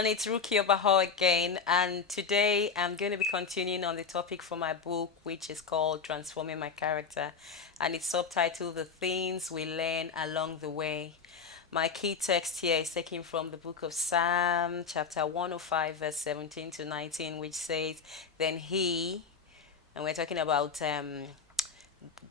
everyone, it's Ruki Obaho again, and today I'm going to be continuing on the topic from my book, which is called Transforming My Character, and it's subtitled The Things We Learn Along the Way. My key text here is taken from the book of Psalm, chapter 105, verse 17 to 19, which says, Then he, and we're talking about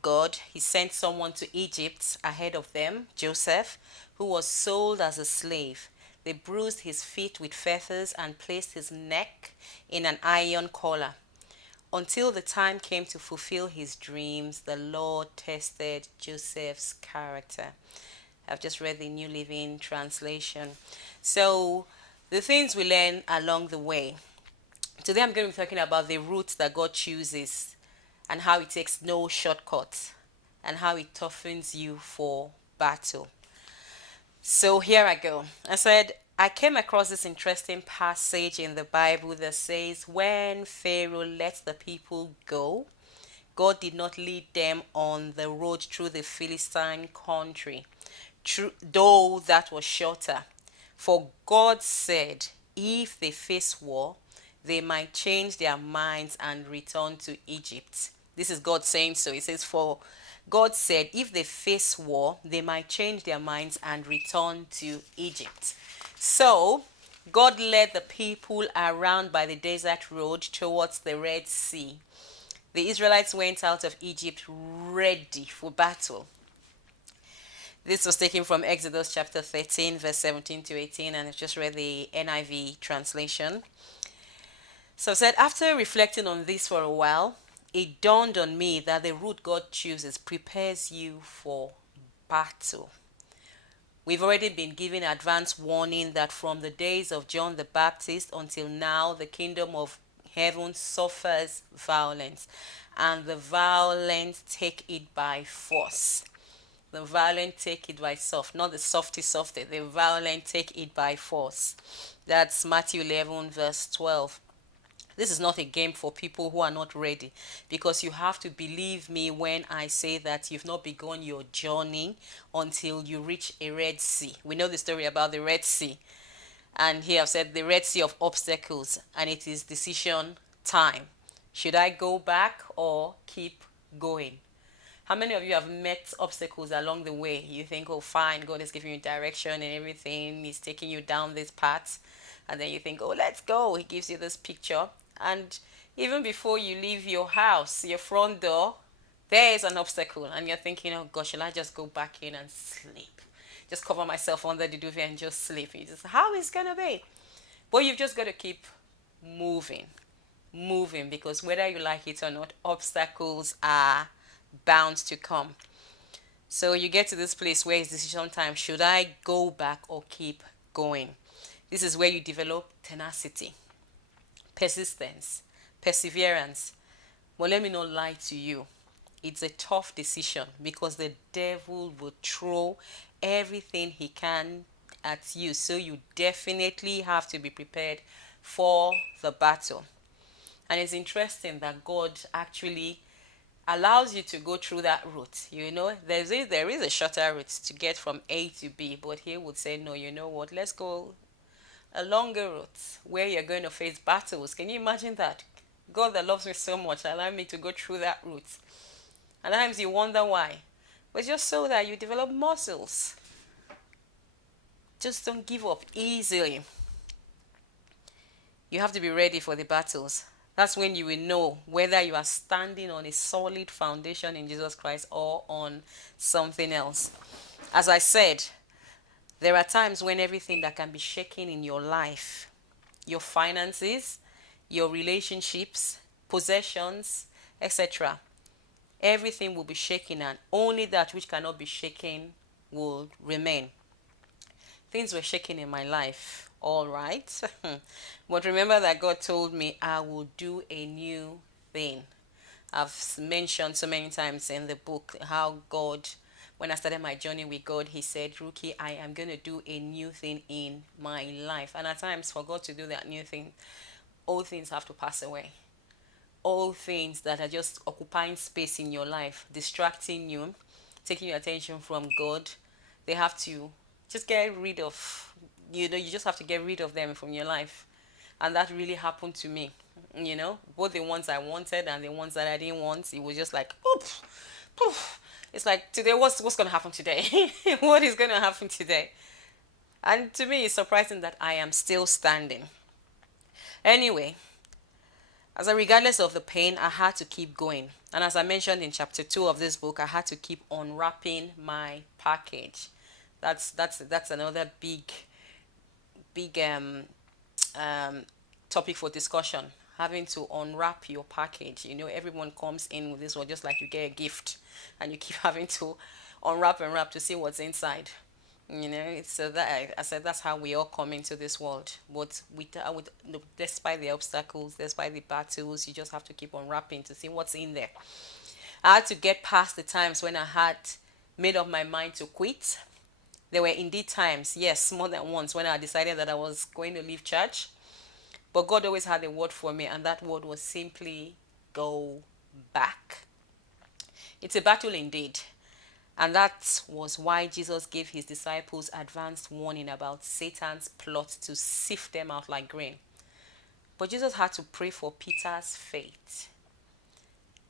God, he sent someone to Egypt ahead of them, Joseph, who was sold as a slave. They bruised his feet with fetters and placed his neck in an iron collar. Until the time came to fulfill his dreams, the Lord tested Joseph's character. I've just read the New Living Translation. So, the things we learn along the way. Today I'm going to be talking about the route that God chooses and how it takes no shortcuts and how it toughens you for battle. So here I go. I came across this interesting passage in the Bible that says, when Pharaoh let the people go, God did not lead them on the road through the Philistine country, though that was shorter. For God said, if they face war, they might change their minds and return to Egypt. This is God saying so. He says, for God said, if they face war, they might change their minds and return to Egypt. So, God led the people around by the desert road towards the Red Sea. The Israelites went out of Egypt ready for battle. This was taken from Exodus chapter 13, verse 17 to 18, and I've just read the NIV translation. So I said, after reflecting on this for a while, it dawned on me that the route God chooses prepares you for battle. We've already been given advance warning that from the days of John the Baptist until now, the kingdom of heaven suffers violence, and the violent take it by force. The violent take it by soft, not the softy. The violent take it by force. That's Matthew 11, verse 12. This is not a game for people who are not ready, because you have to believe me when I say that you've not begun your journey until you reach a Red Sea. We know the story about the Red Sea, and here I've said the Red Sea of obstacles, and it is decision time. Should I go back or keep going? How many of you have met obstacles along the way? You think, oh, fine, God is giving you direction and everything. He's taking you down this path. And then you think, oh, let's go. He gives you this picture. And even before you leave your house, your front door, there is an obstacle. And you're thinking, oh, gosh, shall I just go back in and sleep? Just cover myself under the duvet and just sleep. You just, how is it going to be? But you've just got to keep moving, because whether you like it or not, obstacles are bound to come. So you get to this place where it's decision time. Should I go back or keep going? This is where you develop tenacity, persistence, perseverance. Well, let me not lie to you. It's a tough decision because the devil will throw everything he can at you. So you definitely have to be prepared for the battle. And it's interesting that God actually allows you to go through that route. There is a shorter route to get from A to B, but he would say, no, you know what, let's go a longer route where you're going to face battles. Can you imagine that? God that loves me so much allowed me to go through that route. And at times you wonder why. But just so that you develop muscles. Just don't give up easily. You have to be ready for the battles. That's when you will know whether you are standing on a solid foundation in Jesus Christ or on something else. As I said, there are times when everything that can be shaken in your life, your finances, your relationships, possessions, etc., everything will be shaken, and only that which cannot be shaken will remain. Things were shaking in my life, all right. But remember that God told me I will do a new thing. I've mentioned so many times in the book how God, when I started my journey with God, he said, Ruki, I am going to do a new thing in my life. And at times for God to do that new thing, all things have to pass away. All things that are just occupying space in your life, distracting you, taking your attention from God, they have to just get rid of you just have to get rid of them from your life. And that really happened to me. Both the ones I wanted and the ones that I didn't want. It was just like, oops, poof. It's like today, what's gonna happen today? What is gonna happen today? And to me, it's surprising that I am still standing. Anyway, regardless of the pain, I had to keep going. And as I mentioned in chapter 2 of this book, I had to keep unwrapping my package. That's another big um, topic for discussion. Having to unwrap your package. Everyone comes in with this one just like you get a gift, and you keep having to unwrap and wrap to see what's inside. So that I said that's how we all come into this world. But despite the obstacles, despite the battles, you just have to keep on wrapping to see what's in there. I had to get past the times when I had made up my mind to quit. There were indeed times, yes, more than once, when I decided that I was going to leave church. But God always had a word for me, and that word was simply go back. It's a battle indeed. And that was why Jesus gave his disciples advanced warning about Satan's plot to sift them out like grain. But Jesus had to pray for Peter's faith.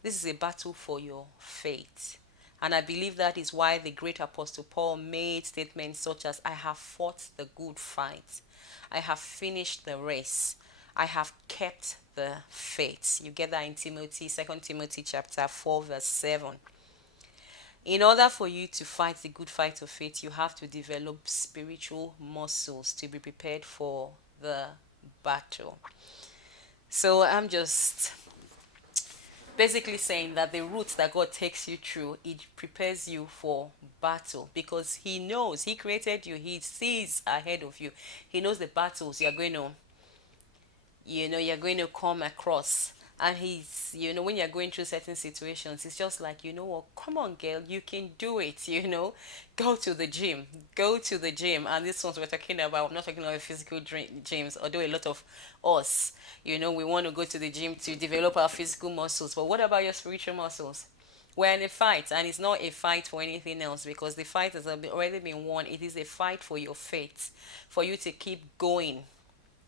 This is a battle for your faith. And I believe that is why the great apostle Paul made statements such as, I have fought the good fight. I have finished the race. I have kept the faith. You get that in Timothy, 2 Timothy chapter 4, verse 7. In order for you to fight the good fight of faith, you have to develop spiritual muscles to be prepared for the battle. So I'm just basically saying that the route that God takes you through, it prepares you for battle, because he knows, he created you, he sees ahead of you, he knows the battles you're going to come across. And he's, when you're going through certain situations, it's just like, what, come on, girl, you can do it. Go to the gym, and this ones we're talking about, I'm not talking about physical gyms, although a lot of us, we want to go to the gym to develop our physical muscles. But what about your spiritual muscles? We're in a fight, and it's not a fight for anything else, because the fight has already been won. It is a fight for your faith, for you to keep going.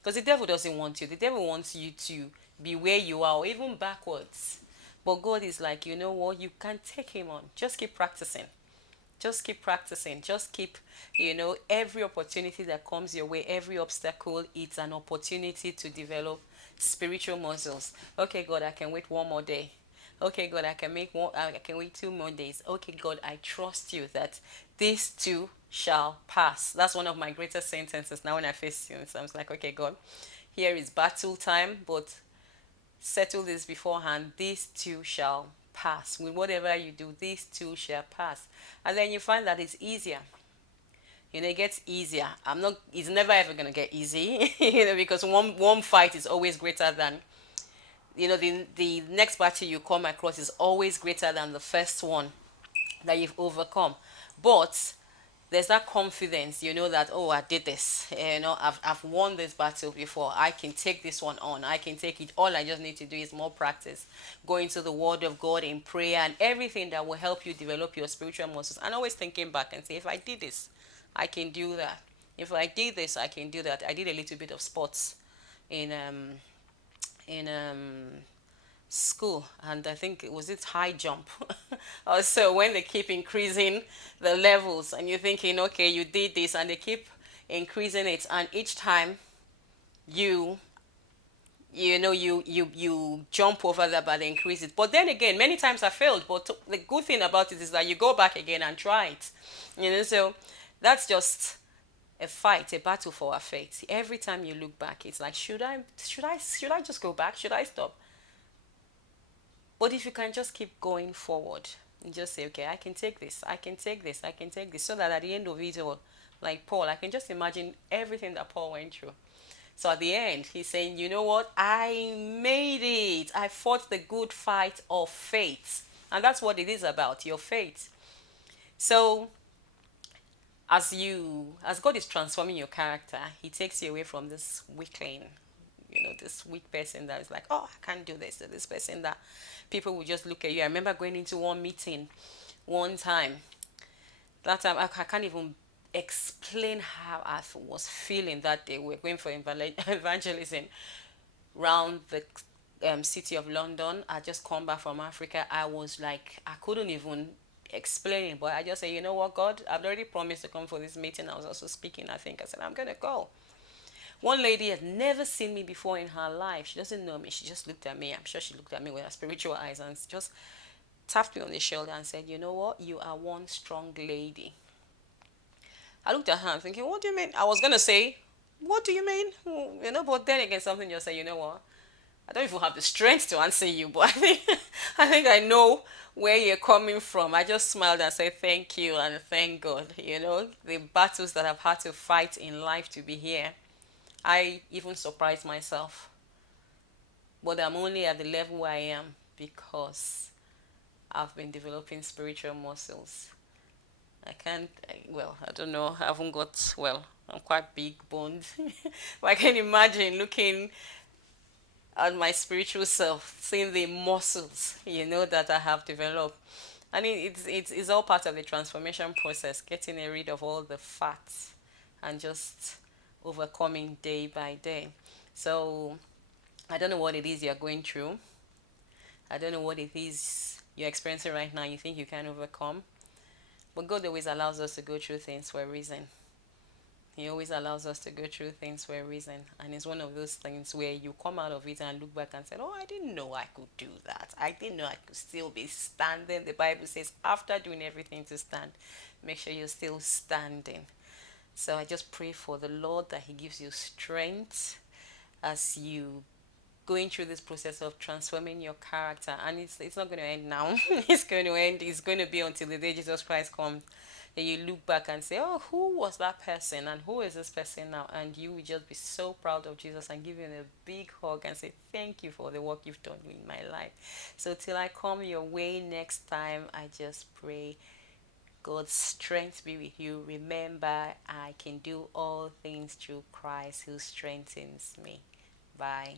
Because the devil doesn't want you. The devil wants you to be where you are, or even backwards. But God is like, you know what? You can take him on. Just keep practicing. Just keep practicing. Just keep, every opportunity that comes your way, every obstacle, it's an opportunity to develop spiritual muscles. Okay, God, I can wait one more day. Okay, God, I can wait 2 more days. Okay, God, I trust you that this too shall pass. That's one of my greatest sentences now when I face students. I'm like, okay, God, here is battle time, but settle this beforehand. This too shall pass. With whatever you do, this too shall pass. And then you find that it's easier. It gets easier. It's never ever gonna get easy, because one fight is always greater than, the next battle you come across is always greater than the first one that you've overcome. But there's that confidence, that, oh, I did this, I've won this battle before, I can take this one on, I can take it. All I just need to do is more practice, go into the word of God in prayer and everything that will help you develop your spiritual muscles. And always thinking back and say, if I did this, I can do that. If I did this, I can do that. I did a little bit of sports in school, and I think it was high jump. Also, when they keep increasing the levels and you're thinking, okay, you did this, and they keep increasing it, and each time you you jump over that, but they increase it. But then again, many times I failed, but the good thing about it is that you go back again and try it. So that's just a fight, a battle for our faith. Every time you look back, it's like, should I just go back? Should I stop? But if you can just keep going forward and just say, okay, I can take this, I can take this, I can take this, so that at the end of it all, like Paul, I can just imagine everything that Paul went through. So at the end, he's saying, you know what? I made it. I fought the good fight of faith. And that's what it is about, your faith. So as God is transforming your character, he takes you away from this weakling, this weak person that is like, oh, I can't do this. This person that people will just look at you. I remember going into one meeting one time. That time I can't even explain how I was feeling that day. We're going for evangelism around the city of London. I just come back from Africa. I was like, I couldn't even explain it, but I just said, you know what, God, I've already promised to come for this meeting. I was also speaking, I think. I said, I'm going to go. One lady had never seen me before in her life. She doesn't know me. She just looked at me. I'm sure she looked at me with her spiritual eyes and just tapped me on the shoulder and said, you know what, you are one strong lady. I looked at her and thinking, what do you mean? I was going to say, what do you mean? But then again, something just said, you know what? I don't even have the strength to answer you, but I think I know where you're coming from. I just smiled and said thank you and thank God. The battles that I've had to fight in life to be here. I even surprised myself. But I'm only at the level where I am because I've been developing spiritual muscles. I don't know. I haven't got, well, I'm quite big boned. But I can imagine looking at my spiritual self, seeing the muscles, that I have developed. And it's all part of the transformation process, getting rid of all the fats and just overcoming day by day. So I don't know what it is you're going through. I don't know what it is you're experiencing right now you think you can overcome. But God always allows us to go through things for a reason. He always allows us to go through things for a reason. And it's one of those things where you come out of it and look back and say, oh, I didn't know I could do that. I didn't know I could still be standing. The Bible says, after doing everything to stand, make sure you're still standing. So I just pray for the Lord that He gives you strength as you going through this process of transforming your character. And it's not going to end now. It's going to be until the day Jesus Christ comes. Then you look back and say, oh, who was that person and who is this person now? And you will just be so proud of Jesus and give him a big hug and say, thank you for the work you've done in my life. So till I come your way next time, I just pray God's strength be with you. Remember, I can do all things through Christ who strengthens me. Bye.